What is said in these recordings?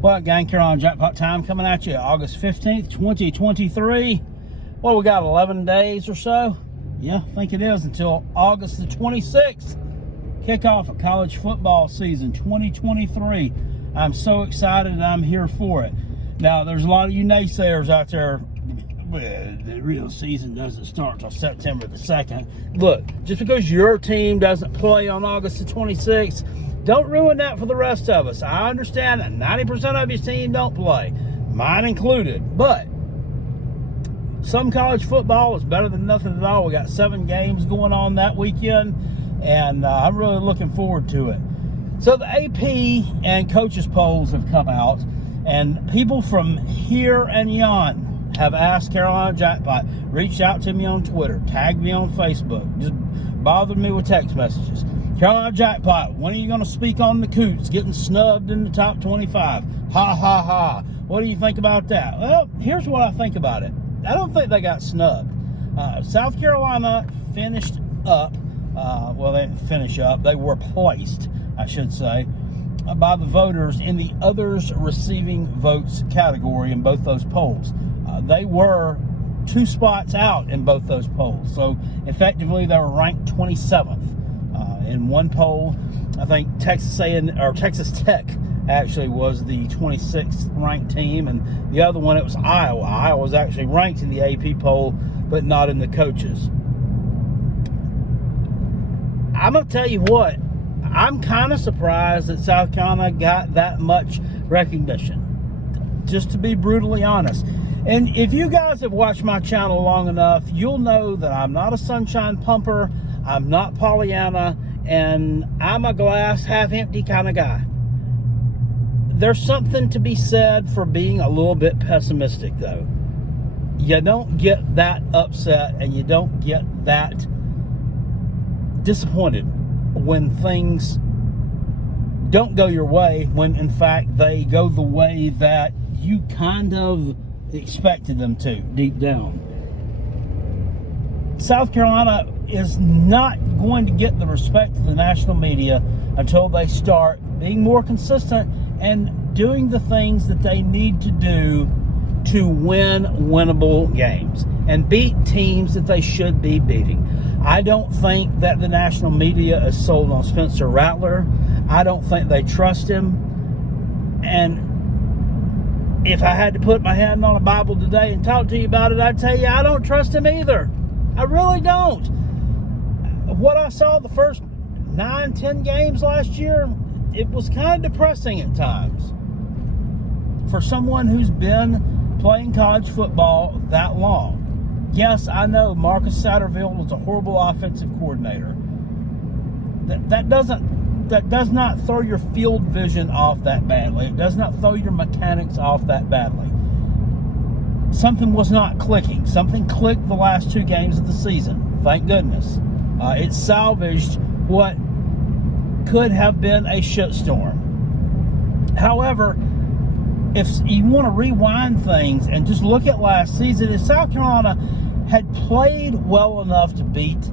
Well, gang, Carolina Jackpot time coming at you August 15th, 2023. Well, we got 11 days or so. Yeah, I think it is until August the 26th. Kickoff of college football season 2023. I'm so excited I'm here for it. Now, there's a lot of you naysayers out there. Well, the real season doesn't start until September the 2nd. Look, just because your team doesn't play on August the 26th, don't ruin that for the rest of us. I understand that 90% of your team don't play, mine included. But some college football is better than nothing at all. We got 7 games going on that weekend, and I'm really looking forward to it. So the AP and coaches polls have come out, and people from here and yon have asked Carolina Jackpot, reached out to me on Twitter, tagged me on Facebook, just bothered me with text messages. Carolina Jackpot, when are you going to speak on the Coots getting snubbed in the top 25? Ha, ha, ha. What do you think about that? Well, here's what I think about it. I don't think they got snubbed. South Carolina finished up, well, they didn't finish up. They were placed, I should say, by the voters in the others receiving votes category in both those polls. They were 2 spots out in both those polls. So, effectively, they were ranked 27th. In one poll, I think Texas Tech actually was the 26th ranked team, and the other one, it was Iowa. Iowa was actually ranked in the AP poll, but not in the coaches. I'm going to tell you what, I'm kind of surprised that South Carolina got that much recognition, just to be brutally honest. And if you guys have watched my channel long enough, you'll know that I'm not a sunshine pumper, I'm not Pollyanna, and I'm a glass half empty kind of guy. There's something to be said for being a little bit pessimistic, though. You don't get that upset and you don't get that disappointed when things don't go your way, when in fact they go the way that you kind of expected them to deep down. South Carolina is not going to get the respect of the national media until they start being more consistent and doing the things that they need to do to win winnable games and beat teams that they should be beating. I don't think that the national media is sold on Spencer Rattler. I don't think they trust him. And if I had to put my hand on a Bible today and talk to you about it, I'd tell you I don't trust him either. I really don't. What I saw the first 9-10 games last year, it was kind of depressing at times. For someone who's been playing college football that long. Yes, I know Marcus Satterfield was a horrible offensive coordinator. That does not throw your field vision off that badly. It does not throw your mechanics off that badly. Something was not clicking. Something clicked the last 2 games of the season. Thank goodness. It salvaged what could have been a shitstorm. However, if you want to rewind things and just look at last season, if South Carolina had played well enough to beat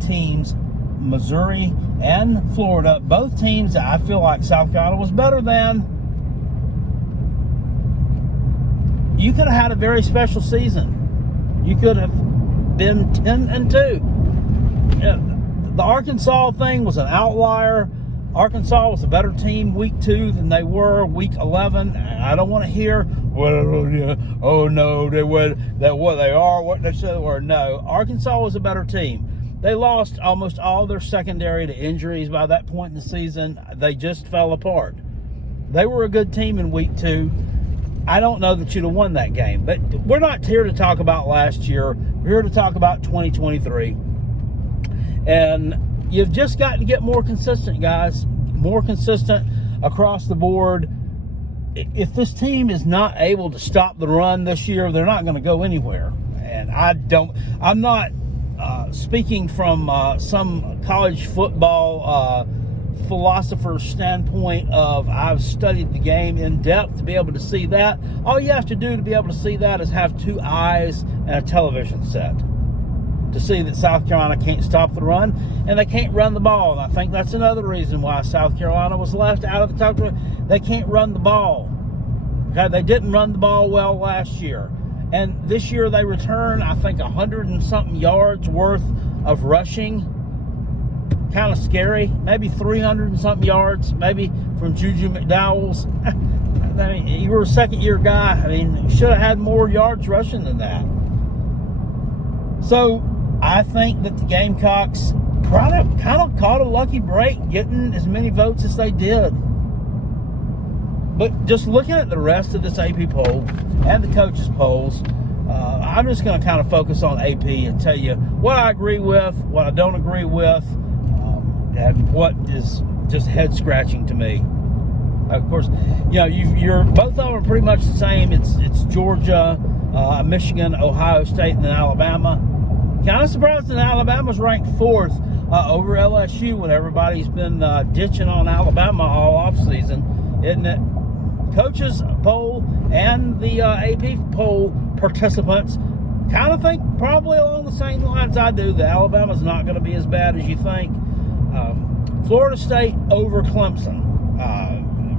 teams, Missouri and Florida, both teams that I feel like South Carolina was better than, you could have had a very special season. You could have been 10-2. The Arkansas thing was an outlier. Arkansas was a better team week 2 than they were week 11. I don't want to hear, oh no, they were that what they are, what they said they were. No, Arkansas was a better team. They lost almost all their secondary to injuries by that point in the season. They just fell apart. They were a good team in week 2. I don't know that you'd have won that game. But we're not here to talk about last year. We're here to talk about 2023. And you've just got to get more consistent, guys. More consistent across the board. If this team is not able to stop the run this year, they're not going to go anywhere. And I'm not speaking from some college football philosopher's standpoint of I've studied the game in depth to be able to see that. All you have to do to be able to see that is have 2 eyes and a television set. to see that South Carolina can't stop the run and they can't run the ball. And I think that's another reason why South Carolina was left out of the top 20. They can't run the ball. Okay, they didn't run the ball well last year. And this year they return, I think, 100 and something yards worth of rushing. Kind of scary. Maybe 300 and something yards, maybe from Juju McDowell's. I mean, you were a second-year guy. I mean, should have had more yards rushing than that. So I think that the Gamecocks kind of caught a lucky break getting as many votes as they did. But just looking at the rest of this AP poll and the coaches' polls, I'm just going to kind of focus on AP and tell you what I agree with, what I don't agree with, and what is just head-scratching to me. Of course, you know, you're both of them are pretty much the same. It's Georgia, Michigan, Ohio State, and then Alabama. Kind of surprised that Alabama's ranked 4th over LSU when everybody's been ditching on Alabama all offseason, isn't it? Coaches poll and the AP poll participants kind of think probably along the same lines I do, that Alabama's not going to be as bad as you think. Florida State over Clemson,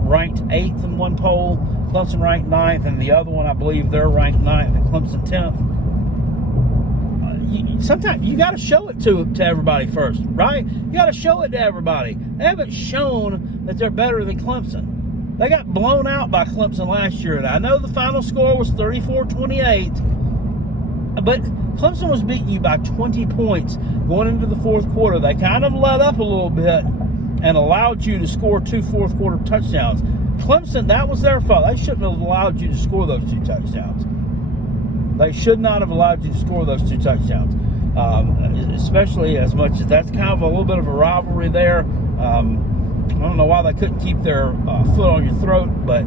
ranked 8th in one poll, Clemson ranked 9th, and the other one, I believe they're ranked 9th and Clemson 10th. Sometimes you got to show it to everybody first, right? You got to show it to everybody. They haven't shown that they're better than Clemson. They got blown out by Clemson last year, and I know the final score was 34-28, but Clemson was beating you by 20 points going into the fourth quarter. They kind of let up a little bit and allowed you to score 2 fourth-quarter touchdowns. Clemson, that was their fault. They shouldn't have allowed you to score those 2 touchdowns. They should not have allowed you to score those 2 touchdowns, especially as much as that's kind of a little bit of a rivalry there. I don't know why they couldn't keep their foot on your throat, but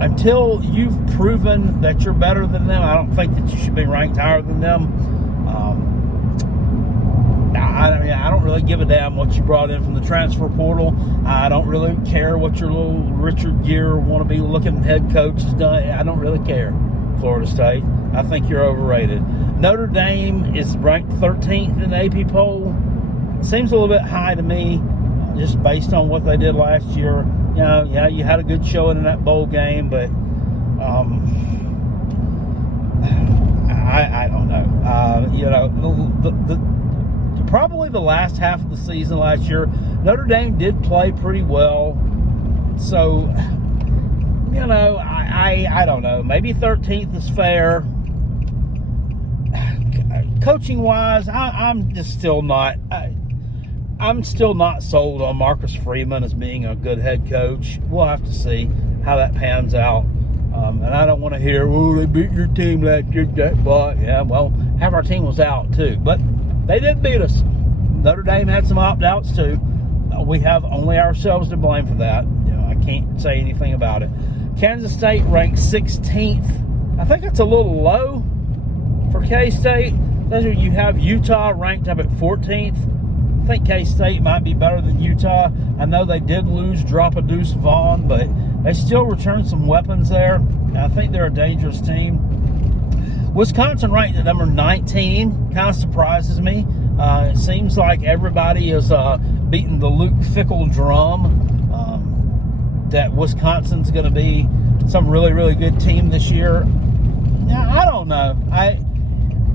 until you've proven that you're better than them, I don't think that you should be ranked higher than them. I don't really give a damn what you brought in from the transfer portal. I don't really care what your little Richard Gere wannabe looking head coach has done. I don't really care, Florida State. I think you're overrated. Notre Dame is ranked 13th in the AP poll. Seems a little bit high to me, just based on what they did last year. You know, yeah, you had a good showing in that bowl game, but I don't know. You know, probably the last half of the season last year, Notre Dame did play pretty well. So, you know, I don't know. Maybe 13th is fair. Coaching wise, I'm just still not. I'm still not sold on Marcus Freeman as being a good head coach. We'll have to see how that pans out. And I don't want to hear, oh, they beat your team last year. But yeah, well, half our team was out too. But they did beat us. Notre Dame had some opt-outs too. We have only ourselves to blame for that. You know, I can't say anything about it. Kansas State ranked 16th. I think that's a little low for K-State. You have Utah ranked up at 14th. I think K-State might be better than Utah. I know they did lose Drop-a-Deuce Vaughn, but they still returned some weapons there. I think they're a dangerous team. Wisconsin ranked at number 19. Kind of surprises me. It seems like everybody is beating the Luke Fickell drum that Wisconsin's going to be some really, really good team this year. Now, I don't know.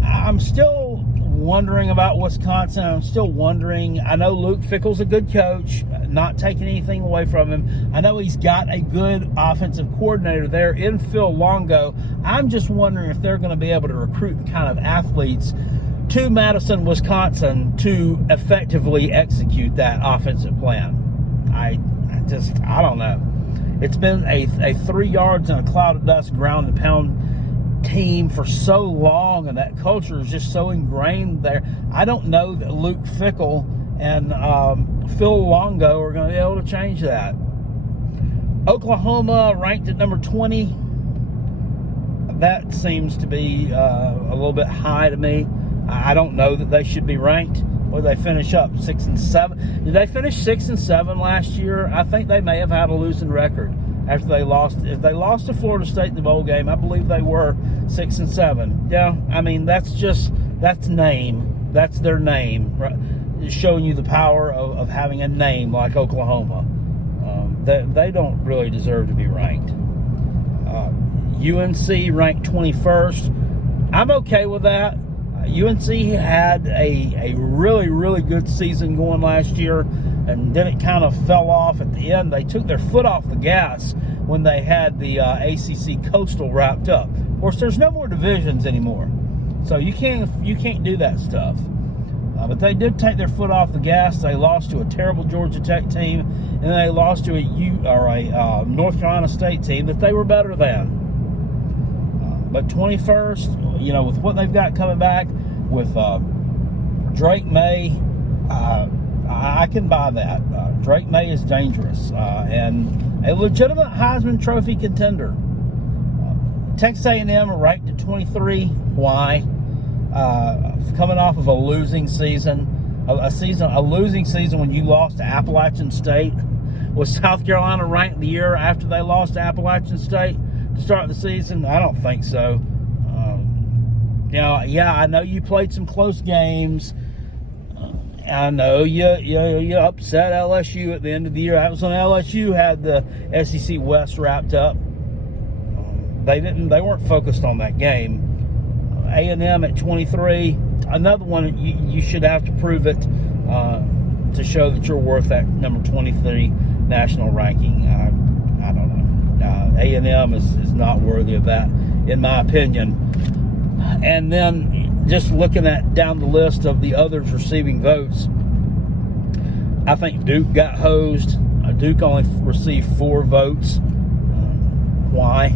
I'm still wondering about Wisconsin. I'm still wondering. I know Luke Fickell's a good coach, not taking anything away from him. I know he's got a good offensive coordinator there in Phil Longo. I'm just wondering if they're going to be able to recruit the kind of athletes to Madison, Wisconsin to effectively execute that offensive plan. I don't know. It's been a 3 yards and a cloud of dust ground and pound team for so long, and that culture is just so ingrained there. I don't know that Luke Fickell and Phil Longo are going to be able to change that. Oklahoma ranked at number 20. That seems to be a little bit high to me. I don't know that they should be ranked. Or did they finish up 6 and 7? Did they finish 6 and 7 last year? I think they may have had a losing record after they lost. If they lost to Florida State in the bowl game, I believe they were 6 and 7. Yeah, I mean that's That's name. That's their name. Right? It's showing you the power of having a name like Oklahoma. They don't really deserve to be ranked. UNC ranked 21st. I'm okay with that. UNC had a really, really good season going last year, and then it kind of fell off at the end. They took their foot off the gas when they had the ACC Coastal wrapped up. Of course, there's no more divisions anymore, so you can't do that stuff. But they did take their foot off the gas. They lost to a terrible Georgia Tech team, and they lost to a North Carolina State team that they were better than. But 21st, with what they've got coming back with Drake May, I can buy that. Drake May is dangerous and a legitimate Heisman Trophy contender. Texas A&M are ranked at 23. Why? Coming off of a losing season, a losing season when you lost to Appalachian State. Was South Carolina ranked the year after they lost to Appalachian State to start the season? I don't think so. I know you played some close games. I know you upset LSU at the end of the year. That was when LSU had the SEC West wrapped up. They weren't focused on that game. A&M at 23, another one you should have to prove it to show that you're worth that number 23 national ranking. I don't know. A&M is not worthy of that, in my opinion. And then just looking at down the list of the others receiving votes, I think Duke got hosed. Duke only received 4 votes. Why?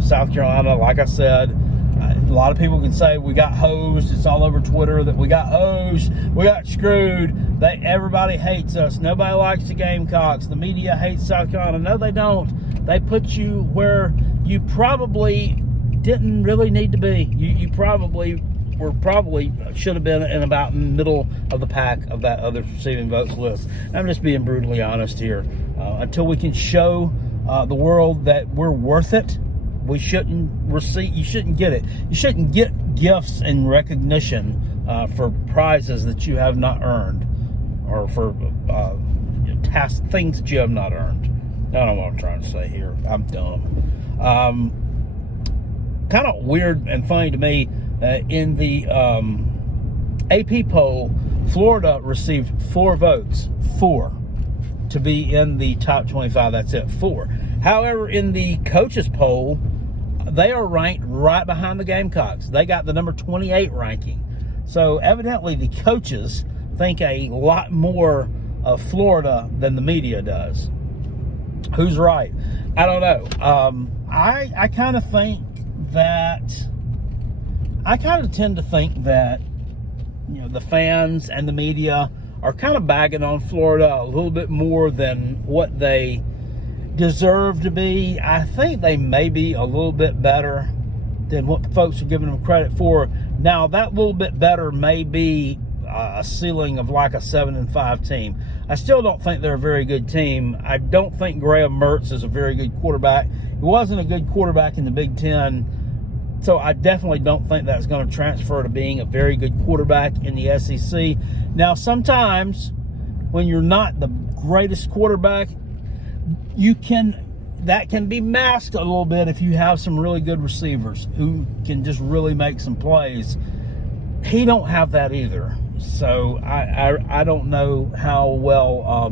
South Carolina, like I said, a lot of people can say we got hosed. It's all over Twitter that we got hosed. We got screwed. Everybody hates us. Nobody likes the Gamecocks. The media hates South Carolina. No, they don't. They put you where you probably didn't really need to be. You probably should have been in about middle of the pack of that other receiving votes list. I'm just being brutally honest here. Until we can show the world that we're worth it, you shouldn't get it. You shouldn't get gifts and recognition for prizes that you have not earned, or for things that you have not earned. I don't know what I'm trying to say here. I'm dumb. Kind of weird and funny to me, in the AP poll, Florida received 4 votes. 4. To be in the top 25, that's it, 4. However, in the coaches poll, they are ranked right behind the Gamecocks. They got the number 28 ranking. So evidently the coaches think a lot more of Florida than the media does. Who's right? I don't know. I kind of tend to think that the fans and the media are kind of bagging on Florida a little bit more than what they deserve to be. I think they may be a little bit better than what folks are giving them credit for. Now, that little bit better may be a ceiling of like a 7-5 team. I still don't think they're a very good team. I don't think Graham Mertz is a very good quarterback. He wasn't a good quarterback in the Big Ten, so I definitely don't think that's going to transfer to being a very good quarterback in the SEC. Now, sometimes when you're not the greatest quarterback, that can be masked a little bit if you have some really good receivers who can just really make some plays. He don't have that either. So I don't know how well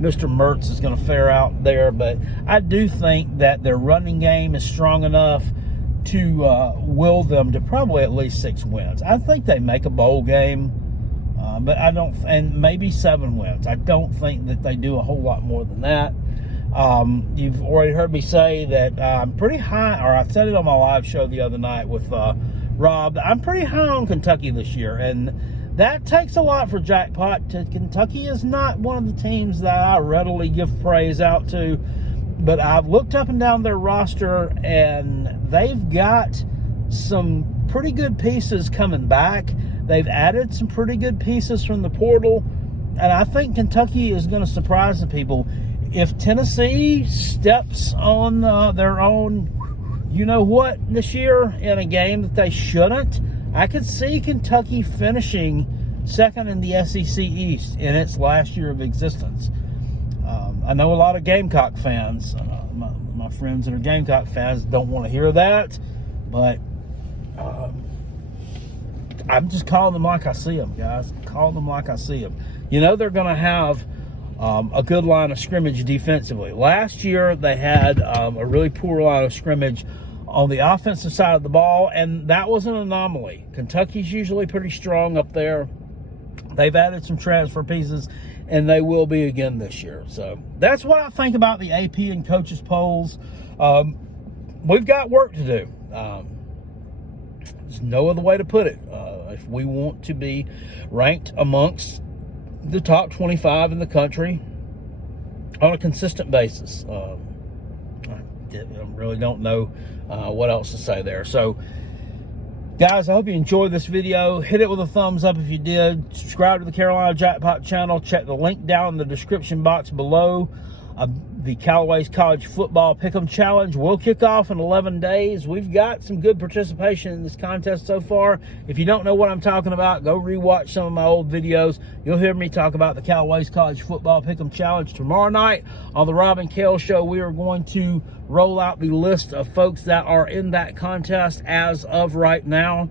Mr. Mertz is going to fare out there, but I do think that their running game is strong enough to will them to probably at least 6 wins. I think they make a bowl game, but I don't, and maybe 7 wins. I don't think that they do a whole lot more than that. You've already heard me say that I'm pretty high, or I said it on my live show the other night with Rob. I'm pretty high on Kentucky this year, and that takes a lot for Jackpot. Kentucky is not one of the teams that I readily give praise out to, but I've looked up and down their roster, and they've got some pretty good pieces coming back. They've added some pretty good pieces from the portal, and I think Kentucky is going to surprise the people. If Tennessee steps on their own, you know what, this year in a game that they shouldn't, I could see Kentucky finishing second in the SEC East in its last year of existence. I know a lot of Gamecock fans, my friends that are Gamecock fans, don't want to hear that, but I'm just calling them like I see them, guys. Calling them like I see them. You know they're going to have a good line of scrimmage defensively. Last year they had a really poor line of scrimmage on the offensive side of the ball, and that was an anomaly. Kentucky's usually pretty strong up there. They've added some transfer pieces, and they will be again this year. So that's what I think about the AP and coaches polls. We've got work to do. There's no other way to put it. If we want to be ranked amongst the top 25 in the country on a consistent basis. I really don't know what else to say there. So, guys, I hope you enjoyed this video. Hit it with a thumbs up if you did. Subscribe to the Carolina Jackpot channel. Check the link down in the description box below. The Callaway's College Football Pick'em Challenge will kick off in 11 days. We've got some good participation in this contest so far. If you don't know what I'm talking about, go rewatch some of my old videos. You'll hear me talk about the Callaway's College Football Pick'em Challenge tomorrow night on the Rob and Kale Show. We are going to roll out the list of folks that are in that contest as of right now.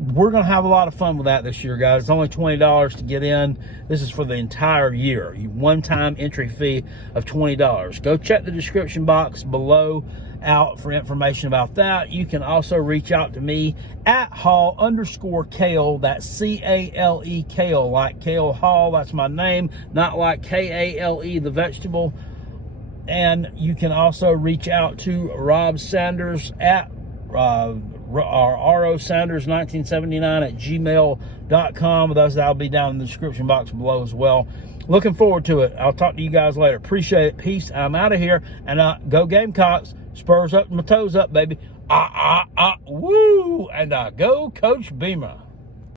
We're going to have a lot of fun with that this year, guys. It's only $20 to get in. This is for the entire year. One-time entry fee of $20. Go check the description box below out for information about that. You can also reach out to me at Hall_Kale. That's C-A-L-E, Kale, like Kale Hall. That's my name, not like K-A-L-E, the vegetable. And you can also reach out to Rob Sanders at ROSanders1979 at gmail.com. That'll be down in the description box below as well. Looking forward to it. I'll talk to you guys later. Appreciate it. Peace. I'm out of here. And go Gamecocks. Spurs up, my toes up, baby. Woo. And go Coach Beamer.